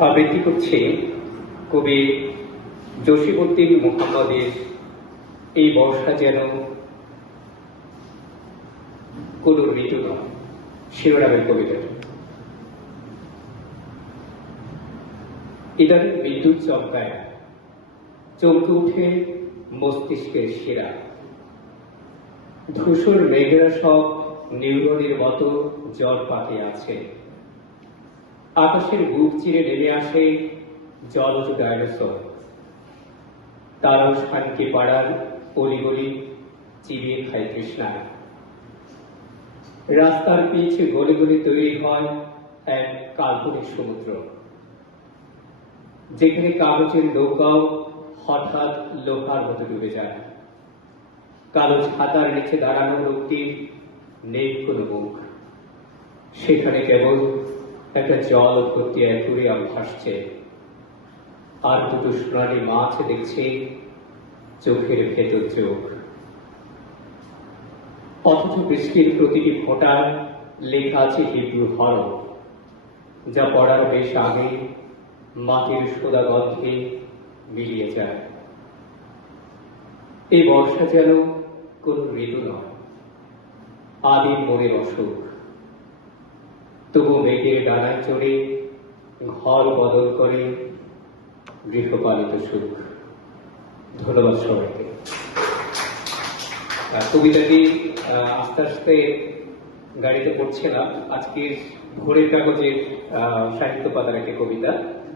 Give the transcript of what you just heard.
আবৃত্তি করছি কবি জসিমউদ্দিন মুহাম্মদের এই বর্ষা যেন কোন ঋতু নয় শিরোনামের কবিতাটা। ইদানিং বিদ্যুৎ চমকায় চমকে উঠে মস্তিষ্কের শিরা, ধূসর মেঘেরা সব নিউরনের মতো জল পাকিয়ে আছে। আকাশের বুক চিরে নেমে আসে জলজ ডায়নোসর, তারও শান্তি পাড়ার অলিগলি চিবিয়ে খায় তৃষ্ণায়। রাস্তার পিচ গলি গলি তৈরি হয় এক কাল্পনিক সমুদ্র, যেখানে কাগজের নৌকাও হঠাৎ লোহার মতো ডুবে যায়। কালো ছাতার নিচে দাঁড়ানো লোকটির নেই কোনো মুখ, সেখানে কেবল একটা জল ভর্তি অ্যাকুরিয়াম ভাসছে, আর দুটো সোনালি মাছ দেখছে চোখের ভেতর চোখ। অথচ বৃষ্টির প্রতিটি ফোঁটায় লেখা আছে হিব্রু হরফ, যা পড়ার বেশ আগে মাটির সোদা গন্ধে মিলিয়ে যায়। এই বর্ষা যেন কোন ঋতু নয়, আদিম মনের অসুখ। তবু মেঘের ডানায় চড়ে ঘর বদল করে গৃহপালিত সুখ। ধন্যবাদ সবাইকে। কবিতাটি আস্তে আস্তে গাড়িতে পড়ছিলাম। আজকের ভোরের কাগজের সাহিত্য পাতার একটি কবিতা।